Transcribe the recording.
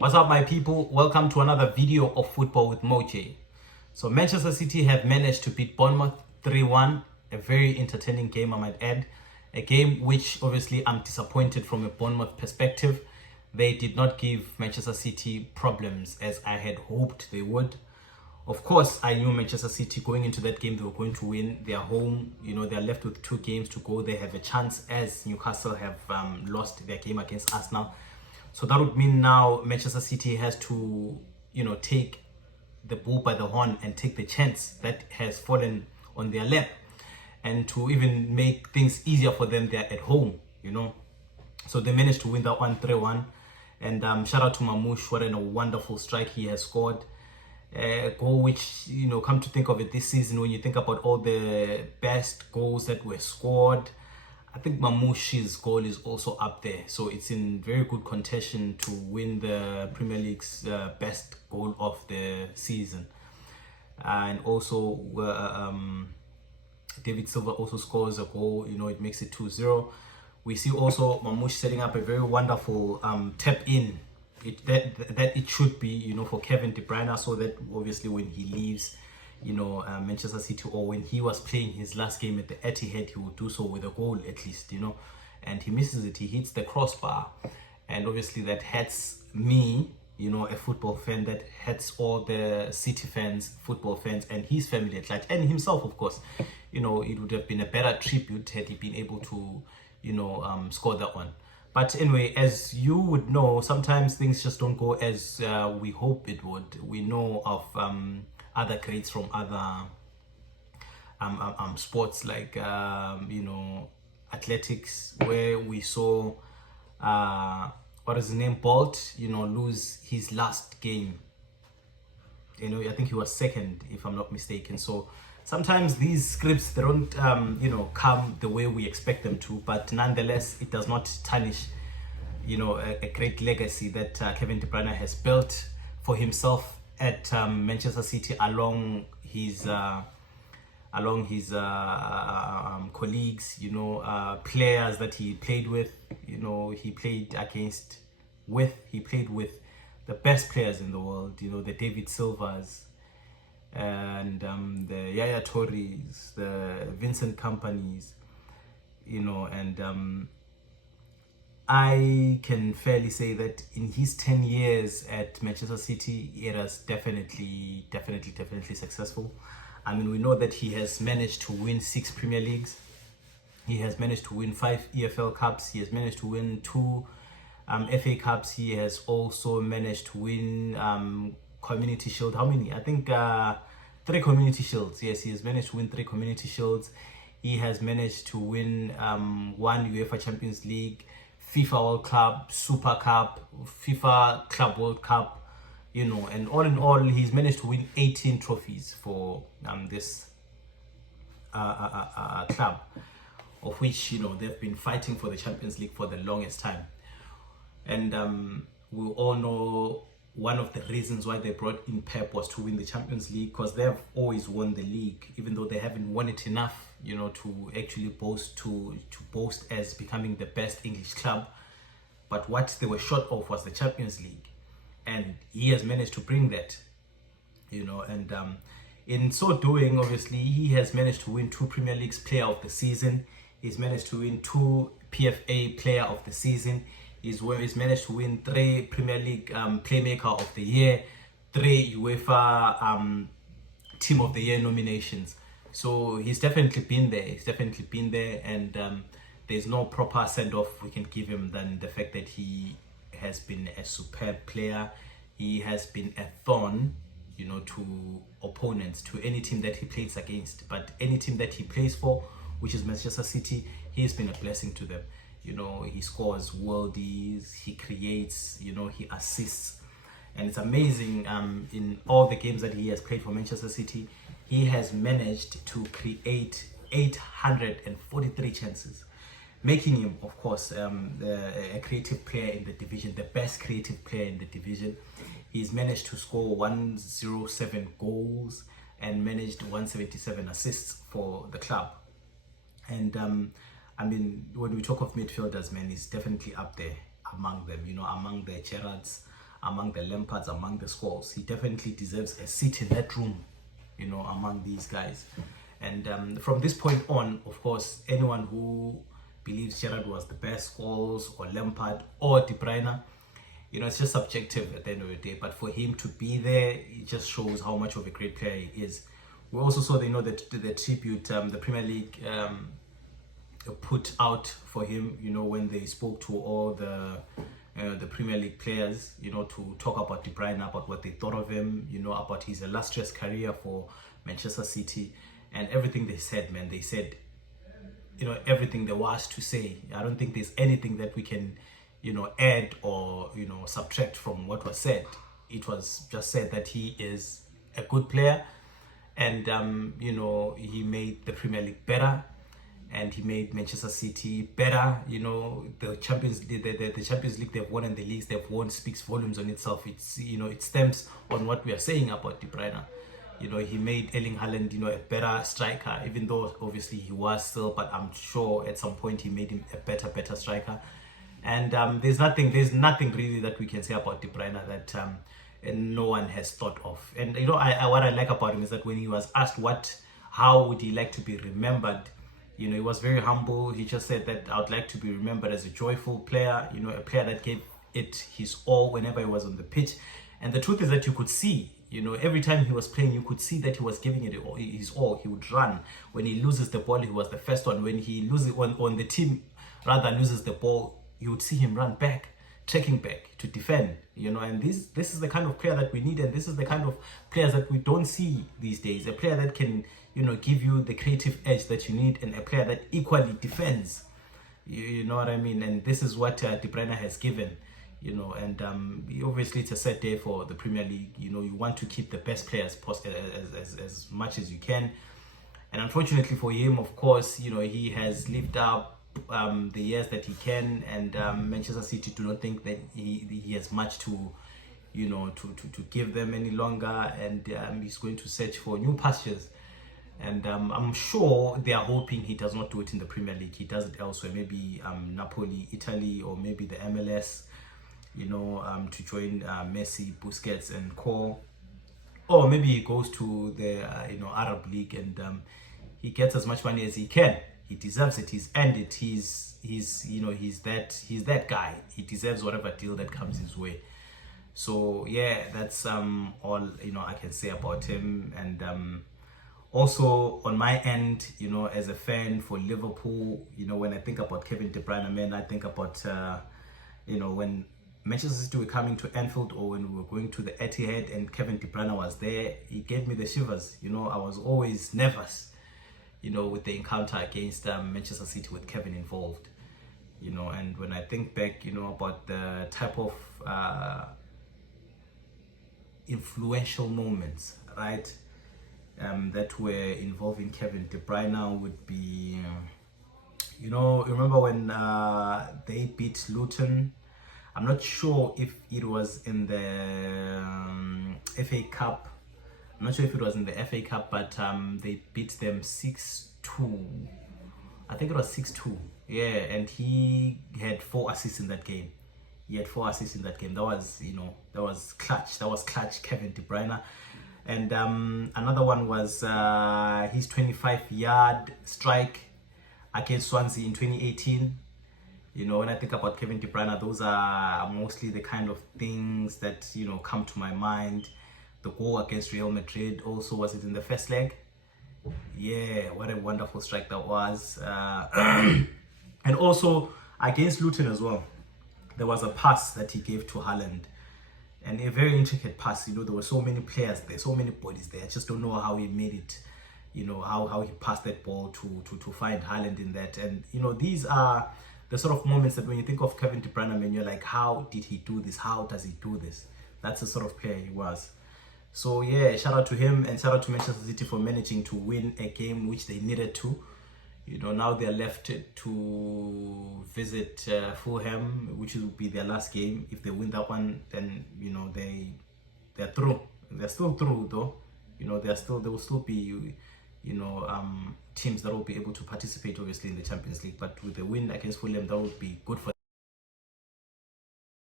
What's up, my people? Welcome to another video of Football with Moche. So Manchester City have managed to beat Bournemouth 3-1. A very entertaining game, I might add. A game which obviously I'm disappointed from a Bournemouth perspective. They did not give Manchester City problems as I had hoped they would. Of course, I knew Manchester City going into that game, they were going to win. They're home, they're left with 2 games to go. They have a chance as Newcastle have lost their game against Arsenal. So that would mean now Manchester City has to, take the bull by the horn and take the chance that has fallen on their lap, and to even make things easier for them. They're at home, So they managed to win that one 3-1. And shout out to Mamouche. What a wonderful strike he has scored. Goal which, come to think of it, this season, when you think about all the best goals that were scored, I think Mamouche's goal is also up there. So it's in very good contention to win the Premier League's best goal of the season. And also, David Silva also scores a goal. It makes it 2-0. We see also Mamouche setting up a very wonderful tap in. That it should be, for Kevin De Bruyne, so that obviously when he leaves, Manchester City, or when he was playing his last game at the Etihad, he would do so with a goal at least, and he misses it. He hits the crossbar, and obviously that hurts me, a football fan. That hurts all the City fans, football fans, and his family at large, and himself, of course. It would have been a better tribute had he been able to, score that one. But anyway, as you would know, sometimes things just don't go as we hope it would. We know of other greats from other sports, like athletics, where we saw what is his name, Bolt, lose his last game. I think he was second, if I'm not mistaken. So sometimes these scripts, they don't come the way we expect them to, but nonetheless it does not tarnish a great legacy that Kevin De Bruyne has built for himself at Manchester City, along his colleagues, players that he played with. He played with the best players in the world, the David Silvas, and the Yaya Torres, the Vincent Kompany's, and I can fairly say that in his 10 years at Manchester City, it was definitely successful. I mean, we know that he has managed to win 6 Premier Leagues. He has managed to win 5 EFL Cups. He has managed to win 2 FA Cups. He has also managed to win Community Shield. How many? I think 3 Community Shields. Yes, he has managed to win 3 Community Shields. He has managed to win 1 UEFA Champions League, FIFA World Cup, Super Cup, FIFA Club World Cup, and all in all, he's managed to win 18 trophies for this club, of which, they've been fighting for the Champions League for the longest time. And we all know one of the reasons why they brought in Pep was to win the Champions League, because they've always won the league, even though they haven't won it enough, to actually boast as becoming the best English club. But what they were short of was the Champions League, and he has managed to bring that, and in so doing, obviously, he has managed to win 2 Premier Leagues Player of the Season. He's managed to win 2 PFA Player of the Season. He's managed to win 3 Premier League Playmaker of the Year, 3 UEFA Team of the Year nominations. So he's definitely been there. And there's no proper send-off we can give him than the fact that he has been a superb player. He has been a thorn, to opponents, to any team that he plays against. But any team that he plays for, which is Manchester City, he has been a blessing to them. He scores worldies, he creates, he assists. And it's amazing, in all the games that he has played for Manchester City, he has managed to create 843 chances, making him, of course, a creative player in the division, the best creative player in the division. He's managed to score 107 goals and managed 177 assists for the club. And I mean, when we talk of midfielders, man, he's definitely up there among them, among the Gerrards, among the Lampards, among the Scholes. He definitely deserves a seat in that room, among these guys. And from this point on, of course, anyone who believes Gerrard was the best, Scholes or Lampard or De Bruyne, it's just subjective at the end of the day. But for him to be there, it just shows how much of a great player he is. We also saw, the tribute the Premier League put out for him, when they spoke to all the Premier League players, to talk about De Bruyne, about what they thought of him, about his illustrious career for Manchester City, and everything they said, man. They said, everything there was to say. I don't think there's anything that we can, add or, subtract from what was said. It was just said that he is a good player, and, he made the Premier League better, and he made Manchester City better. The Champions League they've won and the leagues they've won speaks volumes on itself. It's, it stems on what we are saying about De Bruyne. He made Erling Haaland, a better striker, even though obviously he was still, but I'm sure at some point he made him a better striker. And there's nothing really that we can say about De Bruyne that no one has thought of. And what I like about him is that when he was asked how would he like to be remembered, he was very humble. He just said that I would like to be remembered as a joyful player, a player that gave it his all whenever he was on the pitch. And the truth is that you could see, every time he was playing, you could see that he was giving it his all. He would run. When he loses the ball, he was the first one. When he loses on the team, rather loses the ball, you would see him run back, trekking back to defend. And this is the kind of player that we need, and this is the kind of players that we don't see these days. A player that can, give you the creative edge that you need, and a player that equally defends. You know what I mean? And this is what De Bruyne has given. And obviously it's a sad day for the Premier League. You want to keep the best players as much as you can. And unfortunately for him, of course, he has lived up the years that he can, and Manchester City do not think that he has much to give them any longer, and he's going to search for new pastures. And I'm sure they are hoping he does not do it in the Premier League. He does it elsewhere, maybe Napoli, Italy, or maybe the MLS, to join Messi, Busquets, and co. Or maybe he goes to the Arab League, and he gets as much money as he can. He deserves it. He's earned it. He's that guy. He deserves whatever deal that comes his way. So yeah, that's all I can say about him. And also on my end, as a fan for Liverpool, when I think about Kevin De Bruyne, man, I think about when Manchester City were coming to Anfield, or when we were going to the Etihad and Kevin De Bruyne was there, he gave me the shivers. I was always nervous, with the encounter against Manchester City with Kevin involved. And when I think back, about the type of influential moments, right, that were involving Kevin De Bruyne would be, remember when they beat Luton? I'm not sure if it was in the FA Cup. I'm not sure if it was in the FA Cup, but they beat them 6-2. I think it was 6-2. Yeah, and he had 4 assists in that game. That was, that was clutch. That was clutch, Kevin De Bruyne. And another one was his 25-yard strike against Swansea in 2018. When I think about Kevin De Bruyne, those are mostly the kind of things that, come to my mind. The goal against Real Madrid also, was it in the first leg? Yeah, what a wonderful strike that was. And also against Luton as well, there was a pass that he gave to Haaland, and a very intricate pass. There were so many players there, so many bodies there. I just don't know how he made it, how he passed that ball to find Haaland in that. And these are the sort of moments that when you think of Kevin De Bruyne, man, you're like, how did he do this? How does he do this? That's the sort of player he was. So yeah, shout out to him, and shout out to Manchester City for managing to win a game which they needed to. Now they're left to visit Fulham, which will be their last game. If they win that one, then they're through. They're still through though. There will still be teams that will be able to participate obviously in the Champions League. But with the win against Fulham, that would be good for them.